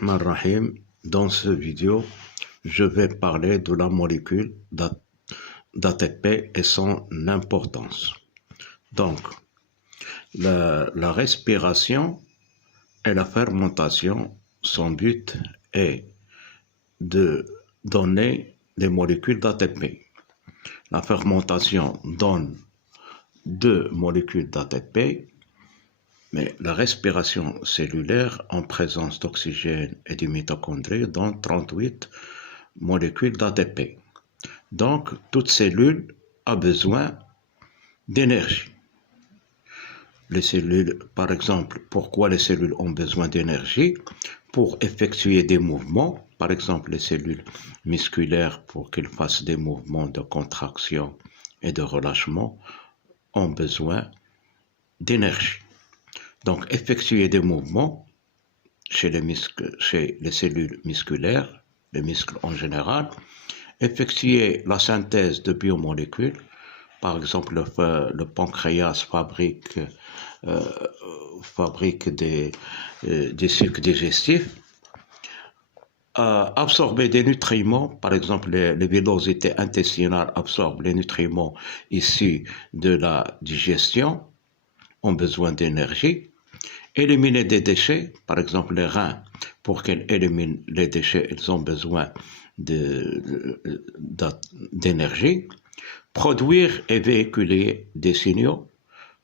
Rahman Rahim. Dans cette vidéo, je vais parler de la molécule d'ATP et son importance. Donc, la respiration et la fermentation, son but est de donner des molécules d'ATP. La fermentation donne 2 molécules d'ATP, mais la respiration cellulaire en présence d'oxygène et de mitochondries donne 38 molécules d'ATP. Donc, toute cellule a besoin d'énergie. Les cellules, par exemple, pourquoi les cellules ont besoin d'énergie? Pour effectuer des mouvements, par exemple les cellules musculaires pour qu'elles fassent des mouvements de contraction et de relâchement, ont besoin d'énergie. Donc, effectuer des mouvements chez les cellules musculaires, les muscles en général, effectuer la synthèse de biomolécules, par exemple le pancréas fabrique des sucs digestifs, absorber des nutriments, par exemple les villosités intestinales absorbent les nutriments issus de la digestion, ont besoin d'énergie. Éliminer des déchets, par exemple les reins, pour qu'elles éliminent les déchets, ils ont besoin d'énergie. Produire et véhiculer des signaux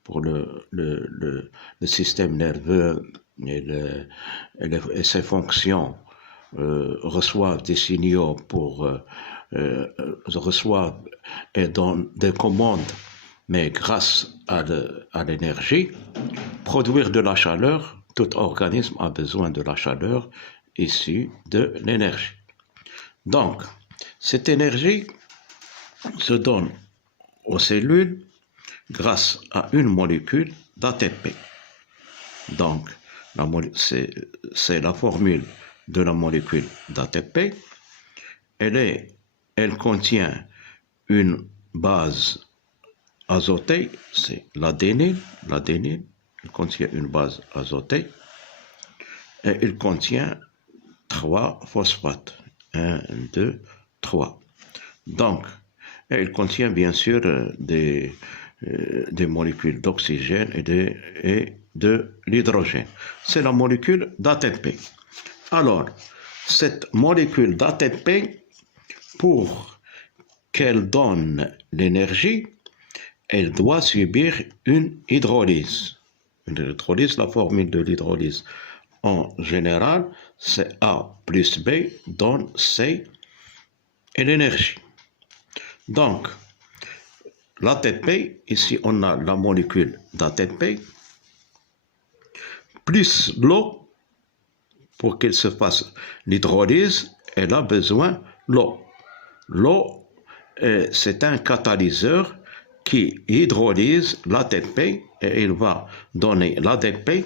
pour le système nerveux et ses fonctions reçoivent des signaux reçoivent et donnent des commandes, mais grâce à l'énergie. Produire de la chaleur, tout organisme a besoin de la chaleur issue de l'énergie. Donc, cette énergie se donne aux cellules grâce à une molécule d'ATP. Donc, c'est la formule de la molécule d'ATP. Elle contient une base azotée, c'est l'adénine. Elle contient une base azotée et il contient 3 phosphates. 1, 2, 3. Donc, il contient bien sûr des molécules d'oxygène et de l'hydrogène. C'est la molécule d'ATP. Alors, cette molécule d'ATP, pour qu'elle donne l'énergie, elle doit subir une hydrolyse. La formule de l'hydrolyse en général, c'est A plus B donne C et l'énergie. Donc, l'ATP, ici on a la molécule d'ATP, plus l'eau, pour qu'il se fasse l'hydrolyse, elle a besoin d'eau. L'eau, c'est un catalyseur qui hydrolyse l'ATP et il va donner l'ADP.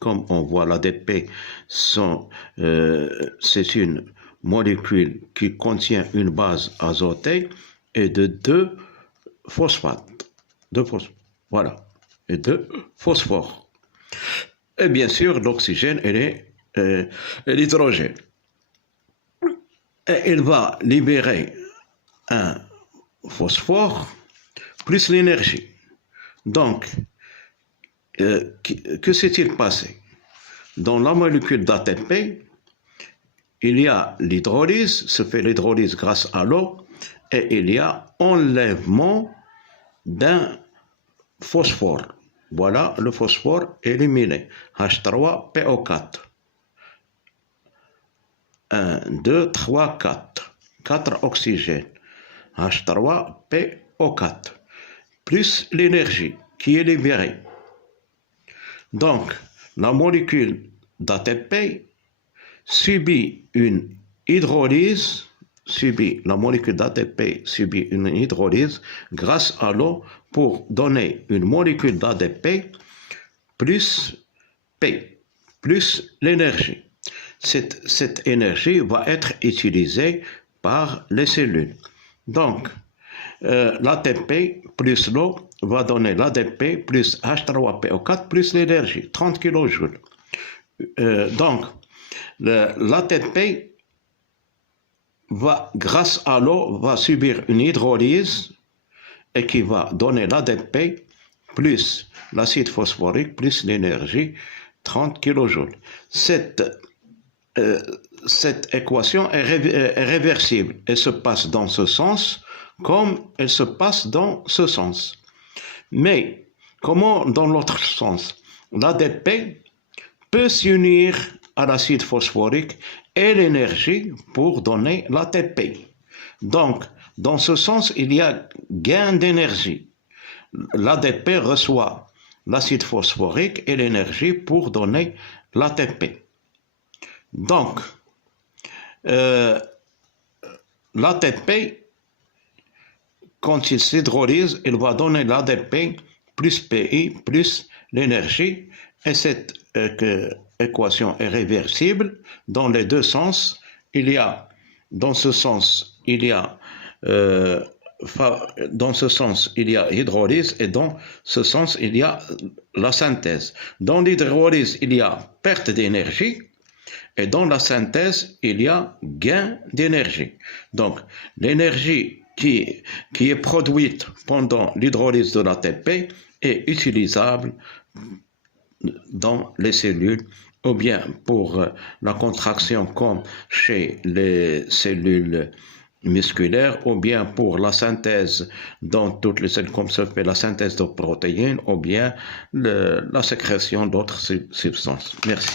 Comme on voit, l'ADP, c'est une molécule qui contient une base azotée et de 2 phosphates. Voilà, et 2 phosphores. Et bien sûr, l'oxygène et l'hydrogène. Et il va libérer un phosphore plus l'énergie. Donc, que s'est-il passé? Dans la molécule d'ATP, il y a l'hydrolyse, se fait l'hydrolyse grâce à l'eau, et il y a enlèvement d'un phosphore. Voilà le phosphore éliminé, H3PO4. 1, 2, 3, 4. 4 oxygènes, H3PO4, plus l'énergie qui est libérée. Donc, la molécule d'ATP subit une hydrolyse, la molécule d'ATP subit une hydrolyse grâce à l'eau pour donner une molécule d'ADP plus P, plus l'énergie. Cette énergie va être utilisée par les cellules. Donc, l'ATP plus l'eau va donner l'ADP plus H3PO4 plus l'énergie, 30 kJ. Donc, L'ATP grâce à l'eau, va subir une hydrolyse et qui va donner l'ADP plus l'acide phosphorique plus l'énergie 30 kJ. Cette équation est réversible et se passe dans ce sens comme elle se passe dans ce sens. Mais comment dans l'autre sens? L'ADP peut s'unir à l'acide phosphorique et l'énergie pour donner l'ATP. Donc, dans ce sens, il y a gain d'énergie. L'ADP reçoit l'acide phosphorique et l'énergie pour donner l'ATP. Donc, l'ATP, quand il s'hydrolyse, il va donner l'ADP plus PI plus l'énergie, et cette équation est réversible dans les deux sens. Dans ce sens, il y a hydrolyse et dans ce sens, il y a la synthèse. Dans l'hydrolyse, il y a perte d'énergie et dans la synthèse, il y a gain d'énergie. Donc, l'énergie qui est produite pendant l'hydrolyse de l'ATP est utilisable dans les cellules, ou bien pour la contraction comme chez les cellules musculaires, ou bien pour la synthèse dans toutes les cellules, comme se fait la synthèse de protéines, ou bien la sécrétion d'autres substances. Merci.